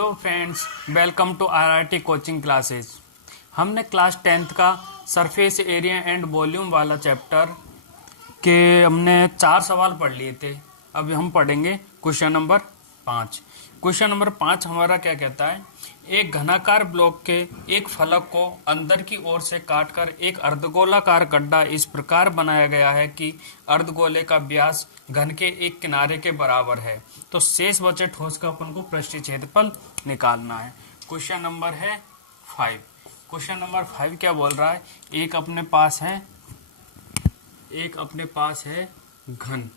Hello friends, welcome to RRT coaching classes. हमने class 10th का surface area and volume वाला chapter के हमने 4 सवाल पढ़ लिए थे। अभी हम पढ़ेंगे क्वेश्चन नंबर 5। क्वेश्चन नंबर 5 हमारा क्या कहता है, एक घनाकार ब्लॉक के एक फलक को अंदर की ओर से काटकर एक अर्धगोलाकार गड्ढा इस प्रकार बनाया गया है कि अर्धगोले का व्यास घन के एक किनारे के बराबर है। तो शेष बचे ठोस का अपन को पृष्ठीय क्षेत्रफल निकालना है। क्वेश्चन नंबर है 5। क्वेश्चन नंबर 5 क्या बोल रहा है, एक अपने पास है घन,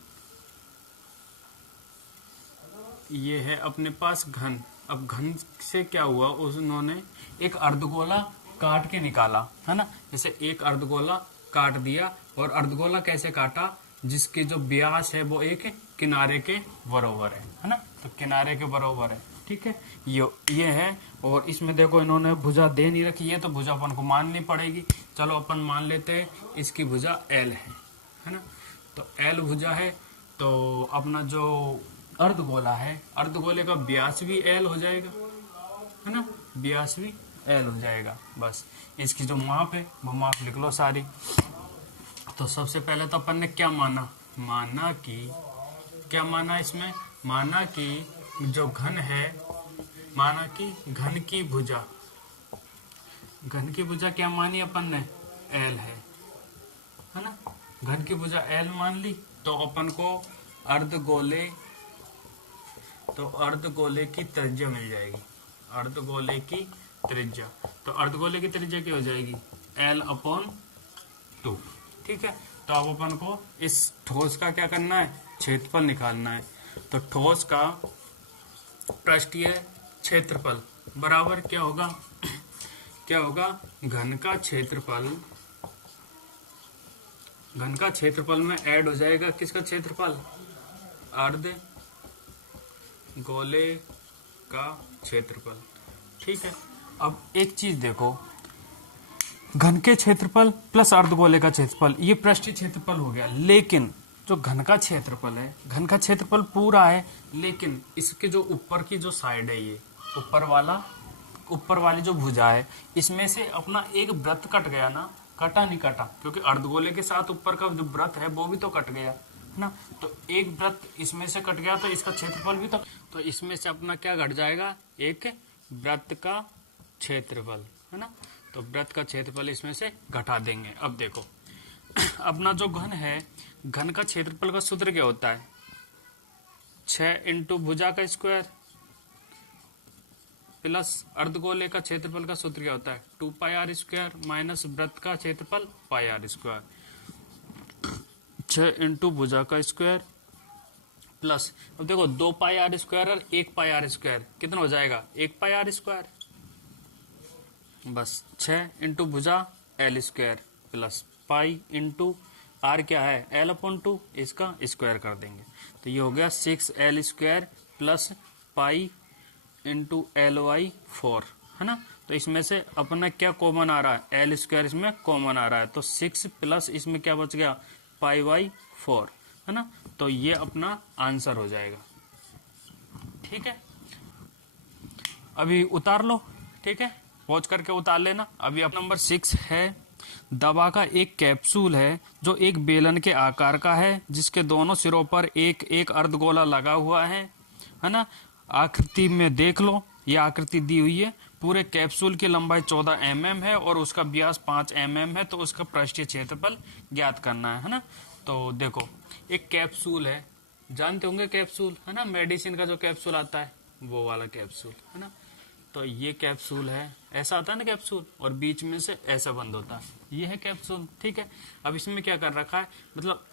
ये है अपने पास घन। अब घन से क्या हुआ, उन्होंने एक अर्धगोला काट के निकाला है ना। जैसे एक अर्धगोला काट दिया, और अर्धगोला कैसे काटा, जिसके जो व्यास है वो एक किनारे के बराबर है ना। तो किनारे के बराबर है, ठीक है, ये है। और इसमें देखो इन्होंने भुजा दे नहीं रखी है, तो भुजा अपन को माननी पड़ेगी। चलो अपन मान लेते हैं इसकी भुजा L है ना। तो L भुजा है, तो अपना जो अर्धगोला है, अर्धगोले का व्यास भी L हो जाएगा है ना, व्यास भी L हो जाएगा। बस इसकी जो माप है वो माप लिख लो सारी। तो सबसे पहले तो अपन ने क्या माना, इसमें माना कि जो घन है, माना कि घन की भुजा क्या मानी अपन ने, L है ना। घन की भुजा L मान ली, तो अपन को अर्धगोले की त्रिज्या मिल जाएगी, अर्धगोले की त्रिज्या। तो अर्धगोले की त्रिज्या क्या हो जाएगी, L/2, ठीक है। तो अब अपन को इस ठोस का क्या करना है, क्षेत्रफल निकालना है। तो ठोस का पृष्ठीय क्षेत्रफल बराबर क्या होगा, घन का क्षेत्रफल में ऐड हो जाएगा किसका क्षेत्रफल, अर्धगोले का क्षेत्रफल, ठीक है। अब एक चीज देखो, घन के क्षेत्रफल प्लस अर्धगोले का क्षेत्रफल, ये पृष्ठीय क्षेत्रफल हो गया। लेकिन जो घन का क्षेत्रफल है, घन का क्षेत्रफल पूरा है, लेकिन इसके जो ऊपर की जो साइड है, ये ऊपर वाली जो भुजा है, इसमें से अपना एक वृत्त कट गया ना, कटा नहीं कटा, क्योंकि अर्धगोले के साथ ऊपर का जो वृत्त है वो भी तो कट गया है ना। तो एक वृत्त इसमें से कट गया, तो इसका क्षेत्रफल भी तो इसमें से अपना क्या घट जाएगा, एक वृत्त का क्षेत्रफल है ना। तो वृत्त का क्षेत्रफल इसमें से घटा देंगे। अब देखो अपना जो घन है, घन का क्षेत्रफल का सूत्र क्या होता है, 6 × भुजा का स्क्वायर प्लस अर्धगोले का क्षेत्रफल का सूत्र क्या होता है, 2πr² माइनस वृत्त का क्षेत्रफल πr²। 6 × भुजा का स्क्वायर प्लस, अब देखो 2πr² और 1πr², कितना हो जाएगा, 1πr²। बस 6 × भुजा L² प्लस पाई × r क्या है, L/2, इसका स्क्वायर कर देंगे। तो ये हो गया 6L² प्लस पाई × Ly/4 है ना। तो इसमें से अपना क्या कॉमन आ रहा है, L² इसमें कॉमन आ रहा है, तो 6 प्लस इसमें क्या बच गया, π/4 है ना। तो ये अपना आंसर हो जाएगा, ठीक है। अभी उतार लो, ठीक है, पहुंच करके उतार लेना। अभी अब नंबर 6 है, दवा का एक कैप्सूल है जो एक बेलन के आकार का है, जिसके दोनों सिरों पर एक एक अर्धगोला लगा हुआ है ना। आकृति में देख लो, ये आकृति दी हुई है। पूरे कैप्सूल की लंबाई 14 mm है और उसका व्यास 5 mm है। तो उसका पृष्ठीय क्षेत्रफल ज्ञात करना है ना। तो देखो एक कैप्सूल है, जानते होंगे कैप्सूल है ना, मेडिसिन का जो कैप्सूल आता है वो वाला कैप्सूल है ना। तो ये कैप्सूल है, ऐसा आता है ना कैप्सूल, और बीच में से ऐसा बंद होता है, ये है कैप्सूल, ठीक है। अब इसमें क्या कर रखा है, मतलब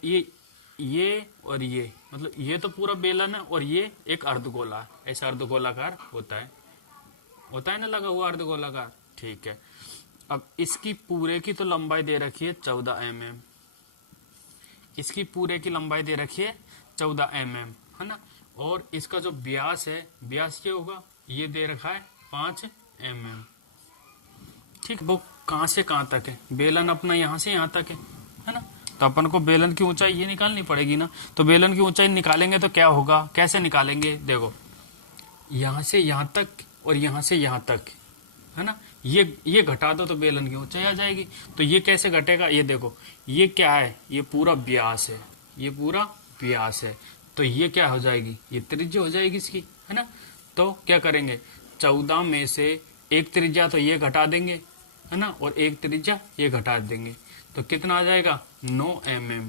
ये और ये, मतलब ये तो पूरा बेलन है और ये एक अर्धगोला है, ऐसा अर्धगोलाकार होता है ना, लगा हुआ अर्धगोलाकार, ठीक है। अब इसकी पूरे की तो लंबाई दे रखी है 14 mm, इसकी पूरे की लंबाई दे रखी है 14 mm है ना। और इसका जो व्यास है, व्यास क्या होगा, ये दे रखा है 5 mm, ठीक। वो कहां से कहां तक है, बेलन अपना यहां से यहां तक है ना। तो अपन को बेलन की ऊंचाई ये निकालनी पड़ेगी ना। तो बेलन की ऊंचाई निकालेंगे तो क्या होगा, कैसे निकालेंगे, देखो यहां से यहां तक और यहाँ से यहाँ तक, है ना, ये घटा दो तो बेलन की ऊंचाई आ जाएगी। तो ये कैसे घटेगा, ये देखो, ये क्या है, ये पूरा व्यास है, ये पूरा व्यास है, तो ये क्या हो जाएगी, ये त्रिज्या हो जाएगी इसकी, है ना। तो क्या करेंगे, 14 में से एक त्रिज्या तो ये घटा देंगे, है ना, और एक त्रिज्या ये घटा देंगे, तो कितना आ जाएगा 9 mm।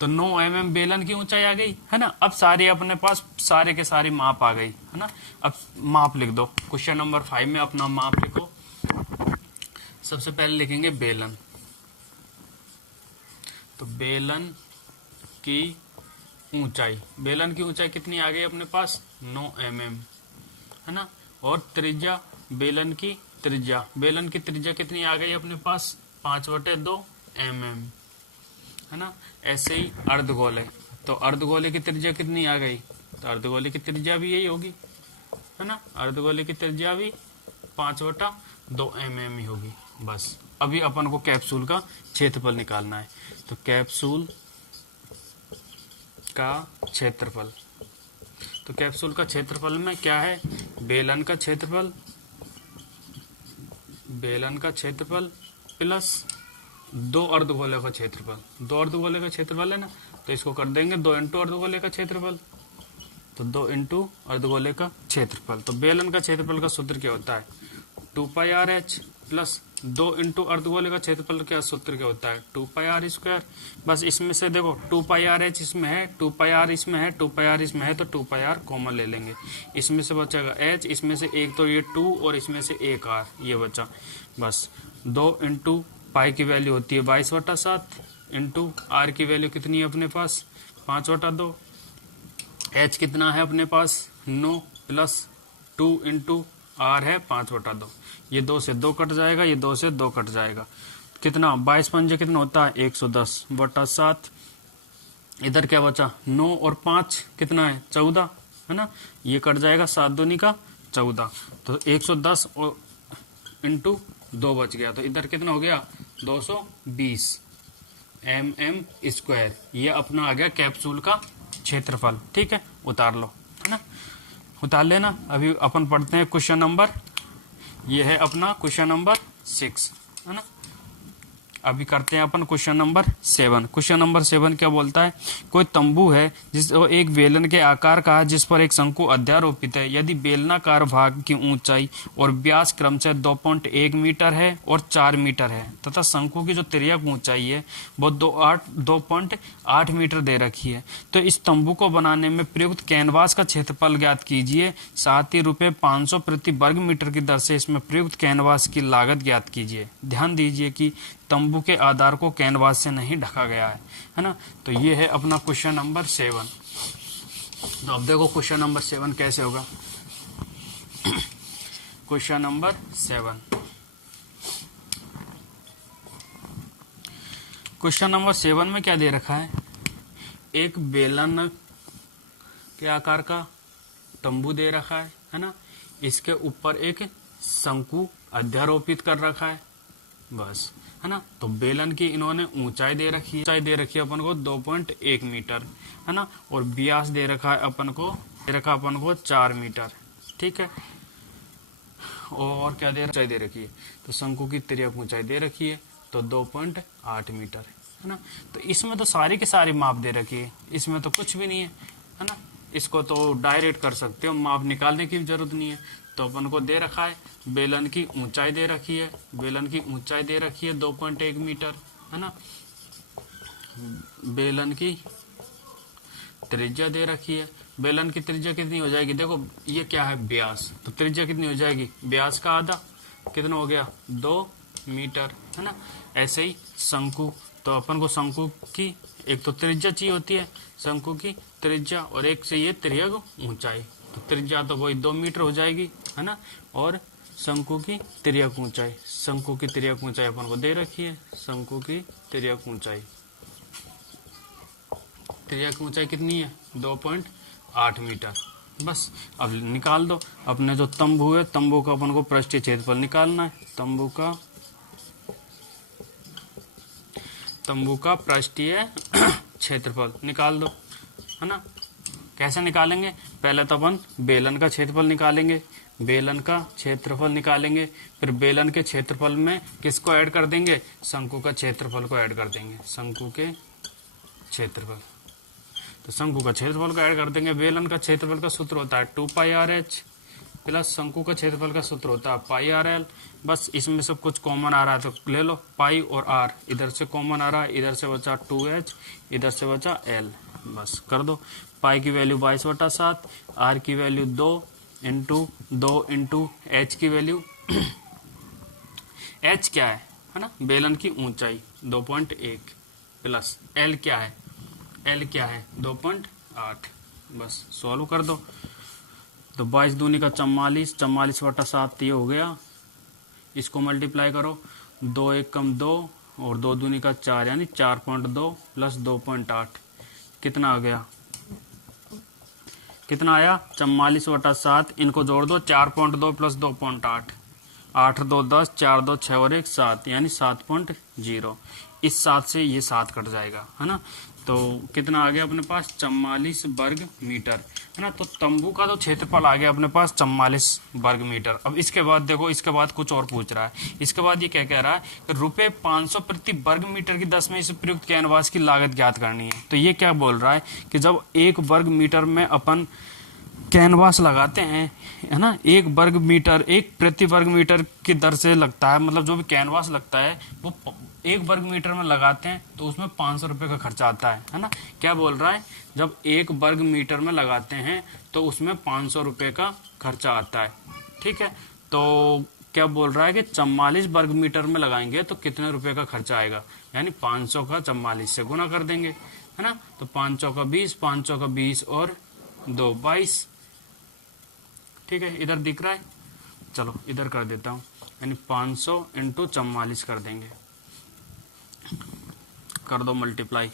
तो 9 mm बेलन की ऊंचाई आ गई, है ना। अब सारे अपने पास सारे के सारी माप आ गई, है ना। अब माप लिख दो, क्वेश्चन नंबर 5 में अपना माप लिखो। सबसे पहले लिखेंगे बेलन, तो बेलन की ऊंचाई, बेलन की ऊंचाई कितनी आ गई अपने पास 9 mm, है ना। और त्रिज्या, बेलन की त्रिज्या, बेलन की त्रिज्या कितनी आ गई अपने पास 5/2 mm, है ना। ऐसे ही अर्धगोले, तो अर्धगोले की त्रिज्या कितनी आ गई, तो अर्धगोले की त्रिज्या भी यही होगी, है ना। अर्धगोले की त्रिज्या भी 5/2 mm ही होगी। बस अभी अपन को कैप्सूल का क्षेत्रफल निकालना है, तो कैप्सूल का क्षेत्रफल, तो कैप्सूल का क्षेत्रफल में क्या है, बेलन का क्षेत्रफल, बेलन का क्षेत्रफल प्लस 2 अर्धगोले का क्षेत्रफल, 2 अर्धगोले का क्षेत्रफल है ना, तो इसको कर देंगे 2 इंटू अर्धगोले का क्षेत्रफल, तो 2 इंटू अर्धगोले का क्षेत्रफल। तो बेलन का क्षेत्रफल का सूत्र क्या होता है 2πrh प्लस 2 इंटू अर्धगोले का क्षेत्रफल क्या सूत्र क्या होता है 2πr²। बस इसमें से देखो 2πrh इसमें है, 2πr इसमें है, 2πr इसमें है, तो 2πr कॉमन ले लेंगे, इसमें से बचेगा h, इसमें से एक तो ये 2 और इसमें से एक r, ये बचा। बस 2 इंटू पाई की वैल्यू होती है 22/7 इंटू आर की वैल्यू कितनी है अपने पास 5/2, h कितना है अपने पास 9 प्लस 2 इंटू आर है 5/2, ये 2 से 2 कट जाएगा, ये 2 से 2 कट जाएगा, कितना 22 पंजे कितना होता है 110/7, इधर क्या बचा 9 और 5 कितना है 14, है ना, ये कट जाएगा 7 दूनी का 14, तो 110 और इंटू 2 बच गया, तो इधर कितना हो गया 220 mm²। ये अपना आ गया कैप्सूल का क्षेत्रफल, ठीक है, उतार लो, है ना, उतार लेना। अभी अपन पढ़ते हैं क्वेश्चन नंबर, ये है अपना क्वेश्चन नंबर 6, है ना। अभी करते हैं अपन क्वेश्चन नंबर 7। क्वेश्चन नंबर 7 क्या बोलता है, कोई तंबू है जिस एक बेलन के आकार का है जिस पर एक शंकु अध्यारोपित है। यदि बेलनाकार भाग की ऊंचाई और व्यास क्रमशः 2.1 मीटर है और 4 मीटर है तथा शंकु की जो तिर्यक ऊंचाई है वो 2.8 मीटर दे रखी है, तो इस तंबू को बनाने में प्रयुक्त कैनवास का क्षेत्रफल ज्ञात कीजिए, साथ ही ₹500 प्रति वर्ग मीटर की दर से इसमें प्रयुक्त कैनवास की लागत ज्ञात कीजिए। ध्यान दीजिए कि तंबू के आधार को कैनवास से नहीं ढका गया है ना। तो ये है अपना क्वेश्चन नंबर 7। तो अब देखो क्वेश्चन नंबर 7 कैसे होगा। क्वेश्चन नंबर 7, क्वेश्चन नंबर 7 में क्या दे रखा है, एक बेलन के आकार का तंबू दे रखा है ना, इसके ऊपर एक शंकु अध्यारोपित कर रखा है, बस, है ना। तो बेलन की इन्होंने ऊंचाई दे रखी है, ऊंचाई दे रखी है अपन को 2.1 मीटर, है ना, और व्यास दे रखा है अपन को 4 मीटर, ठीक है। और क्या दे ऊंचाई दे रखी है, तो शंकु की तिर्यक ऊंचाई दे रखी है तो 2.8 मीटर, है ना। तो इसमें तो सारी के सारी माप दे रखी है, इसमें तो कुछ भी नहीं है ना। इसको तो डायरेक्ट कर सकते हो, माप निकालने की जरूरत नहीं है। तो अपन को दे रखा है बेलन की ऊंचाई दे रखी है, बेलन की ऊंचाई दे रखी है 2.1 मीटर, है ना। बेलन की त्रिज्या दे रखी है, बेलन की त्रिज्या कितनी हो जाएगी, देखो ये क्या है व्यास, तो त्रिज्या कितनी हो जाएगी, व्यास का आधा कितना हो गया 2 मीटर, है ना। ऐसे ही शंकु, तो अपन को शंकु की एक तो त्रिज्या चाहिए होती है, शंकु की त्रिज्या, और एक से ये तिर्यक ऊंचाई, तो त्रिज्या तो वही 2 मीटर हो जाएगी, है ना। और शंकु की तिर्यक ऊंचाई, शंकु की तिर्यक ऊंचाई अपन को दे रखी है, शंकु की तिर्यक ऊंचाई, तिर्यक ऊंचाई कितनी है 2.8 मीटर। बस अब निकाल दो अपने जो तंबू है, तंबू का अपन को पृष्ठीय क्षेत्रफल निकालना है, तंबू का पृष्ठीय क्षेत्रफल निकाल दो, है ना। कैसे निकालेंगे? पहले तो अपन बेलन का क्षेत्रफल निकालेंगे, बेलन का क्षेत्रफल निकालेंगे, फिर बेलन के क्षेत्रफल में किसको ऐड कर देंगे? शंकु का क्षेत्रफल को ऐड कर देंगे, शंकु के क्षेत्रफल। तो शंकु का क्षेत्रफल को ऐड कर देंगे। बेलन का क्षेत्रफल का सूत्र होता है 2πr(h) प्लस शंकु का क्षेत्रफल का सूत्र होता है πr(l). बस इसमें सब कुछ कॉमन आ रहा है तो ले लो, पाई और r इधर से कॉमन आ रहा है, इधर से बचा 2h, इधर से बचा l, बस कर दो। पाई की वैल्यू 22/7, r की वैल्यू 2 इंटू h की वैल्यू h क्या है ना, बेलन की ऊंचाई 2.1 प्लस l क्या है, l क्या है 2.8, बस सॉल्व कर दो। तो 22 दूनी का 44, 44/7 ये हो गया, इसको मल्टीप्लाई करो, 2 1 कम 2 और 2 दूनी का 4 यानी 4.2 प्लस 2.8 कितना आ गया, कितना आया 44/7, इनको जोड़ दो 4.2 प्लस 2.8, 8 2 10, 4 2 6 और 1 7 यानी 7.0। इस 7 से ये 7 कट जाएगा है ना, तो कितना आ गया अपने पास 44 वर्ग मीटर है ना। तो तंबू का तो क्षेत्रफल आ गया अपने पास 44 वर्ग मीटर। अब इसके बाद देखो, इसके बाद कुछ और पूछ रहा है। इसके बाद ये क्या कह रहा है कि रुपये 500 प्रति वर्ग मीटर की 10 में इस प्रयुक्त कैनवास की लागत ज्ञात करनी है। तो ये क्या बोल रहा है कि जब 1 वर्ग मीटर में अपन कैनवास लगाते हैं है ना, 1 वर्ग मीटर 1 प्रति वर्ग मीटर की दर से लगता है, मतलब जो भी कैनवास लगता है वो 1 वर्ग मीटर में लगाते हैं तो उसमें 500 रुपये का खर्चा आता है ना। क्या बोल रहा है, जब 1 वर्ग मीटर में लगाते हैं तो उसमें 500 रुपये का खर्चा आता है, ठीक है। तो क्या बोल रहा है कि 44 वर्ग मीटर में लगाएंगे तो कितने रुपए का खर्चा आएगा, यानी 500 का 44 से गुना कर देंगे है ना। तो 500 का 20, 500 का 20 और 2 22, ठीक है। इधर दिख रहा है, चलो इधर कर देता हूँ, यानी 500 इंटू 44 कर देंगे, कर दो मल्टीप्लाई,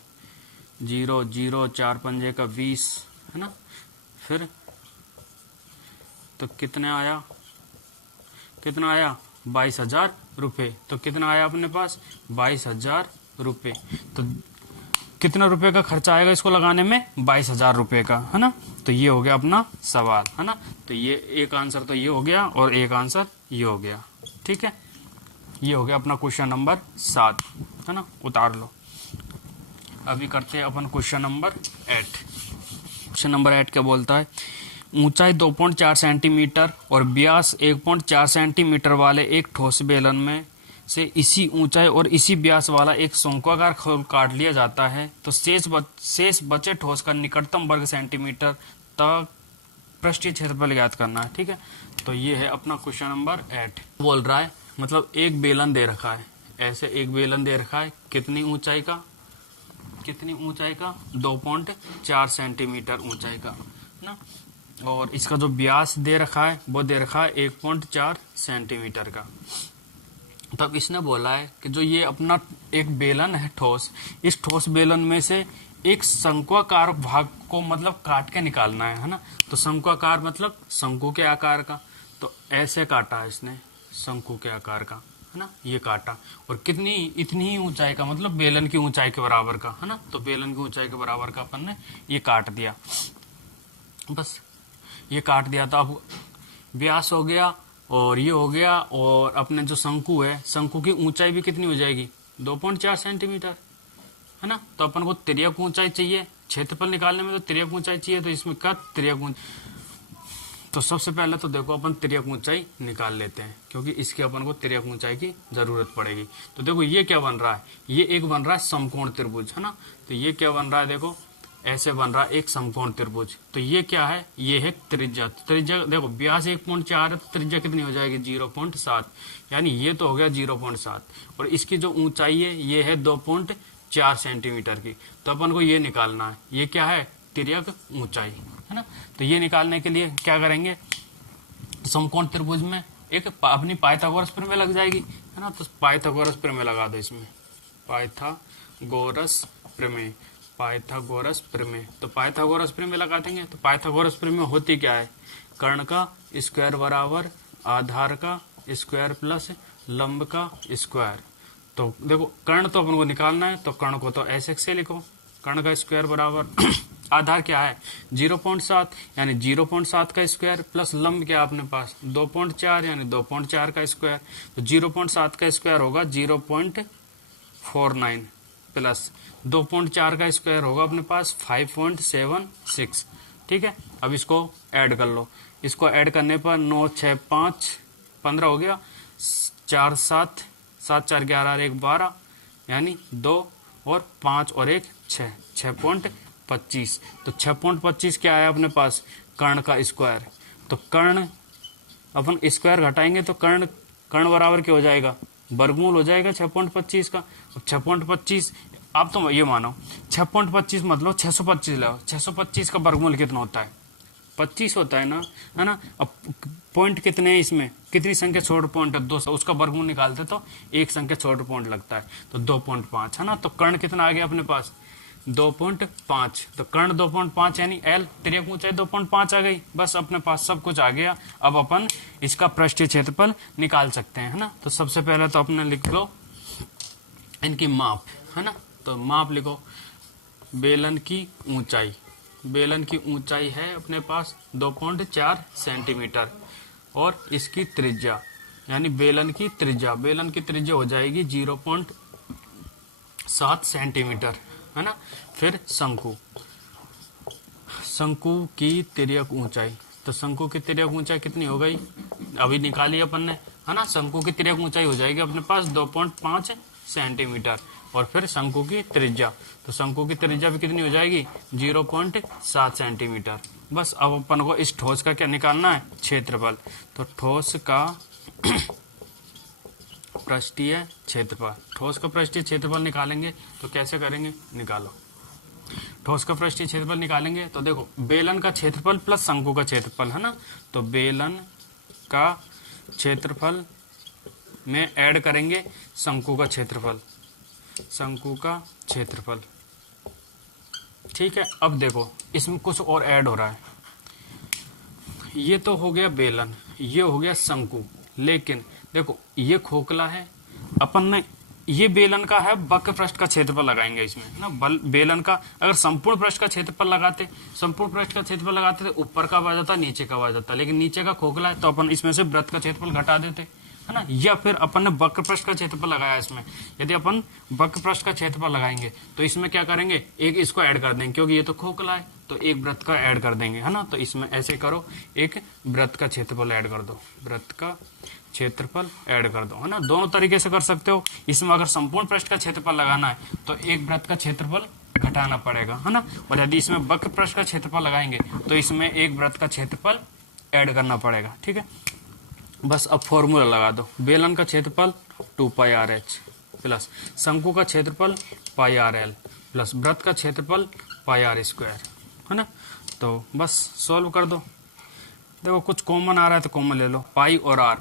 0 0 4 पंजे का 20 है ना। फिर तो कितने आया, कितना आया 22,000 रुपये। तो कितना आया अपने पास 22,000 रुपये। तो कितना रुपए का खर्चा आएगा इसको लगाने में, 22,000 रुपये का है ना। तो ये हो गया अपना सवाल है ना। तो ये एक आंसर तो ये हो गया और एक आंसर ये हो गया, ठीक है। ये हो गया अपना क्वेश्चन नंबर 7 है ना, उतार लो। अभी करते हैं अपन क्वेश्चन नंबर 8। क्वेश्चन नंबर 8 क्या बोलता है, ऊंचाई 2.4 सेंटीमीटर और व्यास 1.4 सेंटीमीटर वाले एक ठोस बेलन में से इसी ऊंचाई और इसी व्यास वाला एक शंक्वाकार खोल काट लिया जाता है, तो शेष बचे ठोस का निकटतम वर्ग सेंटीमीटर तक पृष्ठीय क्षेत्रफल ज्ञात करना है, ठीक है। तो ये है अपना क्वेश्चन नंबर 8। बोल रहा है मतलब एक बेलन दे रखा है, ऐसे एक बेलन दे रखा है, कितनी ऊंचाई का, कितनी ऊंचाई का 2.4 सेंटीमीटर ऊंचाई का ना, और इसका जो व्यास दे रखा है वो दे रखा है 1.4 सेंटीमीटर का। तब इसने बोला है कि जो ये अपना एक बेलन है ठोस, इस ठोस बेलन में से एक शंक्वाकार भाग को मतलब काट के निकालना है ना। तो शंक्वाकार मतलब शंकु के आकार का, तो ऐसे काटा है इसने शंकु के आकार का है ना, ये काटा। और कितनी, इतनी ही ऊंचाई का, मतलब बेलन की ऊंचाई के बराबर का है ना। तो बेलन की ऊंचाई के बराबर का अपन ने ये काट दिया, बस ये काट दिया। तो अब व्यास हो गया और ये हो गया, और अपने जो शंकु है, शंकु की ऊंचाई भी कितनी हो जाएगी 2.4 सेंटीमीटर है ना। तो अपन को तिर्यक ऊंचाई चाहिए, क्षेत्रफल निकालने में तो तिर्यक ऊंचाई चाहिए। तो इसमें क्या तिर्यक ऊंचाई, तो सबसे पहले तो देखो अपन तिर्यक ऊंचाई निकाल लेते हैं, क्योंकि इसके अपन को तिर्यक ऊंचाई की जरूरत पड़ेगी। तो देखो ये क्या बन रहा है, ये एक बन रहा है समकोण त्रिभुज है ना। तो ये क्या बन रहा है, देखो ऐसे बन रहा है एक समकोण त्रिभुज। तो ये क्या है, ये है त्रिज्या। त्रिज्या देखो व्यास 1.4 है तो त्रिज्या कितनी हो जाएगी 0.7, यानी ये तो हो गया 0.7, और इसकी जो ऊंचाई है ये है 2.4 सेंटीमीटर की। तो अपन को ये निकालना है, ये क्या है तिर्यक ऊंचाई है ना। तो ये निकालने के लिए क्या करेंगे, समकोण त्रिभुज में एक अपनी पाइथागोरस प्रमेय लग जाएगी है ना। तो पाइथागोरस प्रमेय लगा दो इसमें, पाइथागोरस प्रमेय, पाइथागोरस प्रमेय। तो पाइथागोरस प्रमेय लगा देंगे। तो पाइथागोरस प्रमेय होती क्या है, कर्ण का स्क्वायर बराबर आधार का स्क्वायर प्लस लंब का स्क्वायर। तो देखो कर्ण तो अपन को निकालना है, तो कर्ण को तो ऐसे से लिखो, कर्ण का स्क्वायर बराबर आधार क्या है 0.7 यानी 0.7 का स्क्वायर प्लस लंब क्या अपने पास 2.4 यानी 2.4 का स्क्वायर। तो 0.7 का स्क्वायर होगा 0.49 प्लस 2.4 का स्क्वायर होगा अपने पास 5.76। ठीक है, अब इसको ऐड कर लो। इसको ऐड करने पर 9 6 5 15 हो गया, 4 7 7 4 11 1 12 यानी 2 और 5 और 1 6 6.25। तो 6.25 क्या है अपने पास कर्ण का स्क्वायर। तो कर्ण अपन स्क्वायर घटाएंगे तो कर्ण कर्ण बराबर क्या हो जाएगा वर्गमूल हो जाएगा 6.25 का। अब 6.25 आप तो ये मानो 6.25 मतलब 625 लो, 625 का वर्गमूल कितना होता है 25 होता है ना, है ना। अब पॉइंट कितने हैं इसमें, कितनी संख्या छोड़ पॉइंट है 2, उसका वर्गमूल निकालते तो एक संख्या छोड़ पॉइंट लगता है, तो 2.5 है ना। तो कर्ण कितना आ गया अपने पास 2.5। तो कर्ण 2.5 यानी एल तिर्यक ऊंचाई 2.5 आ गई। बस अपने पास सब कुछ आ गया। अब अपन इसका पृष्ठीय क्षेत्रफल निकाल सकते हैं, है ना। तो सबसे पहले तो अपने लिख लो इनकी माप, है ना। तो माप लिखो, बेलन की ऊंचाई, बेलन की ऊंचाई है अपने पास 2.4 सेंटीमीटर और इसकी त्रिज्या यानी बेलन की त्रिज्या हो जाएगी 0.7 सेंटीमीटर, है ना। फिर शंकु की तिर्यक ऊंचाई, तो शंकु की तिर्यक ऊंचाई कितनी हो गई अभी निकाली अपन ने, है ना। शंकु की तिर्यक ऊंचाई हो जाएगी अपने पास 2.5 सेंटीमीटर और फिर शंकु की त्रिज्या, तो शंकु की त्रिज्या भी कितनी हो जाएगी 0.7 सेंटीमीटर। बस अब अपन को इस ठोस का क्या निकालना है क्षेत्रफल। तो ठोस का पृष्ठीय क्षेत्रफल, ठोस का पृष्ठीय क्षेत्रफल निकालेंगे तो कैसे करेंगे, निकालो। ठोस का पृष्ठीय क्षेत्रफल निकालेंगे तो देखो बेलन का क्षेत्रफल प्लस शंकु का क्षेत्रफल, है ना। तो बेलन का क्षेत्रफल में ऐड करेंगे शंकु का क्षेत्रफल, ठीक है। अब देखो इसमें कुछ और ऐड हो रहा है, ये तो हो गया बेलन, ये हो गया शंकु, लेकिन देखो ये खोखला है, अपन ने ये बेलन का है वक्र पृष्ठ का क्षेत्रफल लगाएंगे इसमें ना। बेलन का अगर संपूर्ण पृष्ठ का क्षेत्रफल लगाते तो ऊपर का आ जाता नीचे का आ जाता, लेकिन नीचे का खोखला है तो अपन इसमें से वृत्त का क्षेत्रफल घटा देते, है ना। या फिर अपन ने वक्र पृष्ठ का क्षेत्रफल लगाया इसमें, यदि अपन वक्र पृष्ठ का क्षेत्रफल लगाएंगे तो इसमें क्या करेंगे एक इसको ऐड कर देंगे, क्योंकि ये तो खोखला है तो एक वृत्त का ऐड कर देंगे, है ना। तो इसमें ऐसे करो एक वृत्त का क्षेत्रफल ऐड कर दो, वृत्त का क्षेत्रफल ऐड कर दो, है ना। दोनों तरीके से कर सकते हो। इसमें अगर संपूर्ण पृष्ठ का क्षेत्रफल लगाना है तो एक वृत्त का क्षेत्रफल घटाना पड़ेगा, है ना। और यदि इसमें वक्र पृष्ठ का क्षेत्रफल लगाएंगे तो इसमें एक वृत्त का क्षेत्रफल ऐड करना पड़ेगा, ठीक है। बस अब फॉर्मूला लगा दो, बेलन का क्षेत्रफल 2πrh प्लस शंकु का क्षेत्रफल πrl प्लस वृत्त का क्षेत्रफल πr², है ना। तो बस सॉल्व कर दो। देखो कुछ कॉमन आ रहा है तो कॉमन ले लो, पाई और आर,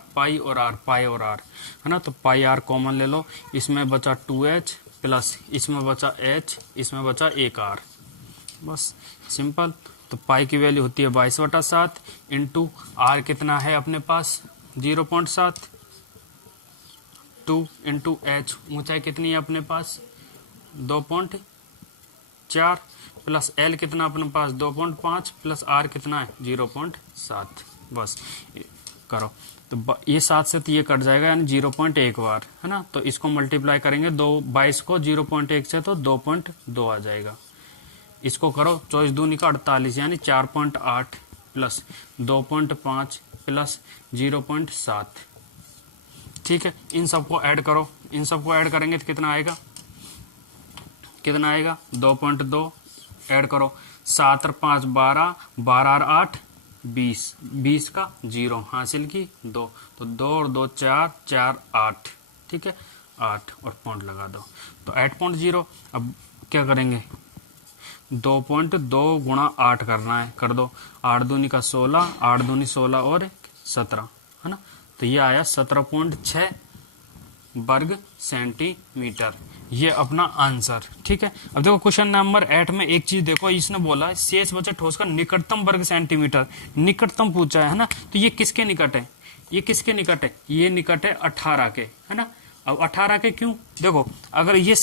है ना। तो पाई आर कॉमन ले लो, इसमें बचा 2h प्लस इसमें बचा h, इसमें बचा 1r, बस सिंपल। तो पाई की वैल्यू होती है 22/7 इंटू आर कितना है अपने पास 0.7, 2 इंटू एच ऊंचाई कितनी है अपने पास 2.4 प्लस एल कितना अपने पास 2.5 प्लस आर कितना है 0.7। बस करो तो ये 7 से तो ये कट जाएगा यानी 0.1 बार, है ना। तो इसको मल्टीप्लाई करेंगे 22 को 0.1 से तो 2.2 आ जाएगा। इसको करो 24 दूनी का 48 यानी 4.8 प्लस 2.5 प्लस 0.7, ठीक है। इन सबको ऐड करो, इन सबको ऐड करेंगे तो कितना आएगा 2.2 ऐड करो, 7 और 5 12, 12 और 8 20, 20 का 0 हासिल की 2, तो 2 और 2 4, 4 8, ठीक है 8 और पॉइंट लगा दो तो 8.0। अब क्या करेंगे 2.2 गुणा 8 करना है, कर दो 8 दूनी का 16, 8 दूनी 16 और 17, है ना। तो ये आया 17.6 वर्ग सेंटीमीटर, ये अपना आंसर, ठीक है। अब देखो क्वेश्चन नंबर 8 में एक चीज देखो, इसने बोला शेष बचे ठोस का निकटतम वर्ग सेंटीमीटर, निकटतम पूछा है ना। तो ये किसके निकट है, ये किसके निकट है, ये निकट है 18 के, है ना। अब 18 के क्यों, देखो अगर ये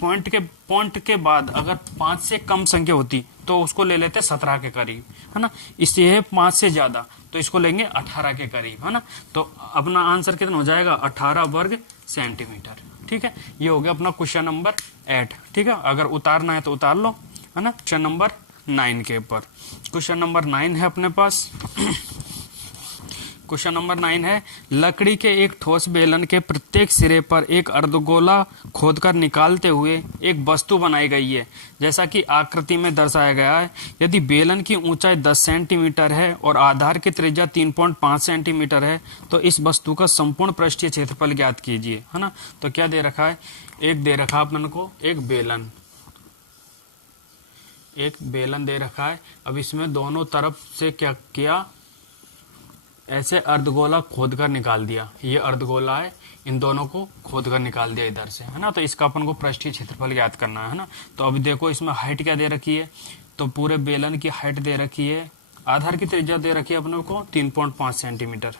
पॉइंट के बाद अगर 5 से कम संख्या होती तो उसको ले लेते 17 के करीब, है ना। इससे 5 से ज्यादा तो इसको लेंगे 18 के करीब, है ना। तो अपना आंसर कितना हो जाएगा, 18 वर्ग सेंटीमीटर। ठीक है, ये हो गया अपना क्वेश्चन नंबर 8। ठीक है, अगर उतारना है तो उतार लो, है ना। क्वेश्चन नंबर 9 के ऊपर, क्वेश्चन नंबर 9 है अपने पास। क्वेश्चन नंबर 9 है, लकड़ी के एक ठोस बेलन के प्रत्येक सिरे पर एक अर्धगोला खोदकर निकालते हुए एक वस्तु बनाई गई है, जैसा कि आकृति में दर्शाया गया है। यदि बेलन की ऊंचाई 10 सेंटीमीटर है और आधार की त्रिज्या 3.5 सेंटीमीटर है, तो इस वस्तु का संपूर्ण पृष्ठीय क्षेत्रफल ज्ञात कीजिए, है ना। तो क्या दे रखा है, एक दे रखा अपन को एक बेलन दे रखा है। अब इसमें दोनों तरफ से क्या किया, ऐसे अर्धगोला खोद कर निकाल दिया। ये अर्धगोला है, इन दोनों को खोद कर निकाल दिया इधर से, है ना। तो इसका अपन को पृष्ठीय क्षेत्रफल ज्ञात करना है ना। तो अभी देखो इसमें हाइट क्या दे रखी है, तो पूरे बेलन की हाइट दे रखी है, आधार की त्रिज्या दे रखी है अपने को 3.5 सेंटीमीटर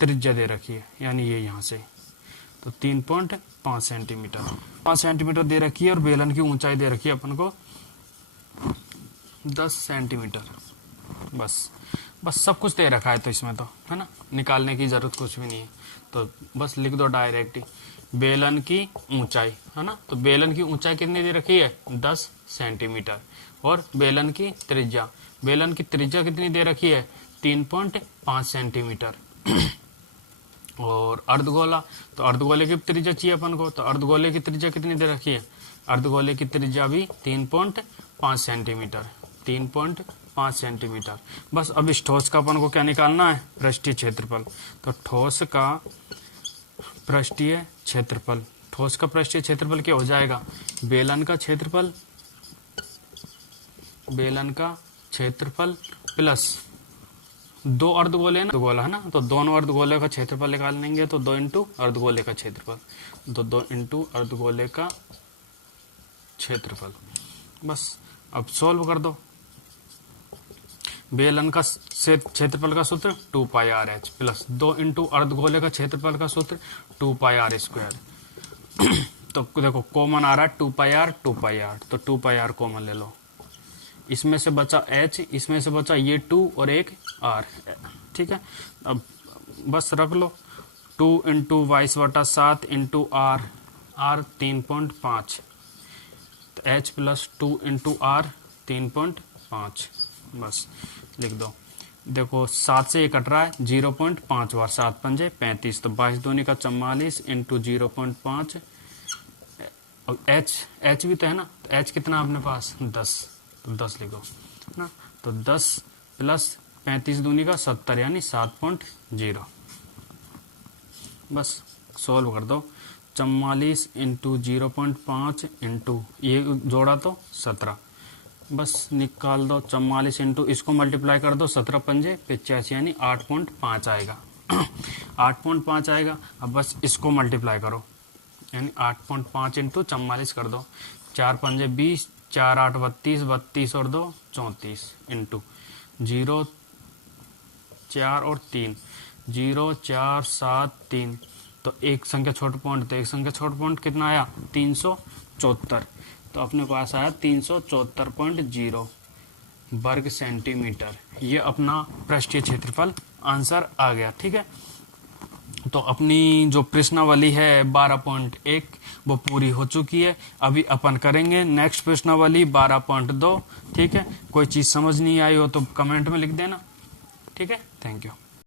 त्रिज्या दे रखी है, यानी ये यहाँ से तो 3.5 सेंटीमीटर 5 सेंटीमीटर दे रखी है, और बेलन की ऊंचाई दे रखी है अपन को 10 सेंटीमीटर। बस सब कुछ दे रखा है, तो इसमें तो है ना, निकालने की जरूरत कुछ भी नहीं है। तो बस लिख दो डायरेक्ट बेलन की ऊंचाई, है ना। तो बेलन की ऊंचाई कितनी दे रखी है, 10 सेंटीमीटर, और बेलन की त्रिज्या कितनी दे रखी है, 3.5 सेंटीमीटर। और अर्धगोला, तो अर्धगोले की त्रिज्या चाहिए अपन को, तो अर्धगोले की त्रिज्या कितनी दे रखी है, अर्धगोले की त्रिज्या भी 3.5 सेंटीमीटर 3.5 सेंटीमीटर। बस अब इस ठोस का अपन को क्या निकालना है, पृष्ठीय क्षेत्रफल। तो ठोस का पृष्ठीय क्षेत्रफल क्या हो जाएगा, बेलन का क्षेत्रफल प्लस 2 अर्धगोले ना, अर्धगोला है ना, तो दोनों अर्धगोले का क्षेत्रफल निकाल लेंगे। तो 2 इंटू अर्धगोले का क्षेत्रफल, तो 2 इंटू अर्धगोले का क्षेत्रफल। बस अब सोल्व कर दो। बेलन का क्षेत्रफल का सूत्र 2 पाई आर एच प्लस 2 इंटू अर्धगोले का क्षेत्रफल का सूत्र 2 पाई आर स्क्वायर। तो देखो कॉमन आ रहा है 2 पाई आर, तो 2 पाई आर कॉमन ले लो। इसमें से बचा एच, इसमें से बचा ये 2 और एक आर। ठीक है, अब बस रख लो 2 इंटू 22/7 इंटू आर 3.5, तो एच प्लस 2 इंटू आर 3.5। बस लिख दो। देखो 7 से ये कट रहा है, 0.5 बार 7 पंजे 35, तो 22 दूनी का 44 इंटू 0.5। एच भी तो है ना, तो एच कितना अपने पास 10, तो 10 लिखो ना। तो 10 प्लस 35 दूनी का 70, यानी 7.0। बस सोल्व कर दो। 44 इंटू 0.5 इंटू ये जोड़ा तो 17, बस निकाल दो। 44 इंटू इसको मल्टीप्लाई कर दो, 17 पंजे 85, यानी 8.5 आएगा। 8.5 आएगा। अब बस इसको मल्टीप्लाई करो, यानी 8.5 इंटू 44 कर दो, 4 पंजे 20, 4 8 32, 32 और 2 34 इंटू 0 4 और 3, 0 4 7 3, तो एक संख्या छोटा पॉइंट, तो एक संख्या छोटा पॉइंट कितना आया 374। तो अपने पास आया 374.0 वर्ग सेंटीमीटर। ये अपना पृष्ठीय क्षेत्रफल आंसर आ गया। ठीक है, तो अपनी जो प्रश्नावली है 12.1 वो पूरी हो चुकी है। अभी अपन करेंगे नेक्स्ट प्रश्नावली 12.2। ठीक है, कोई चीज़ समझ नहीं आई हो तो कमेंट में लिख देना। ठीक है, थैंक यू।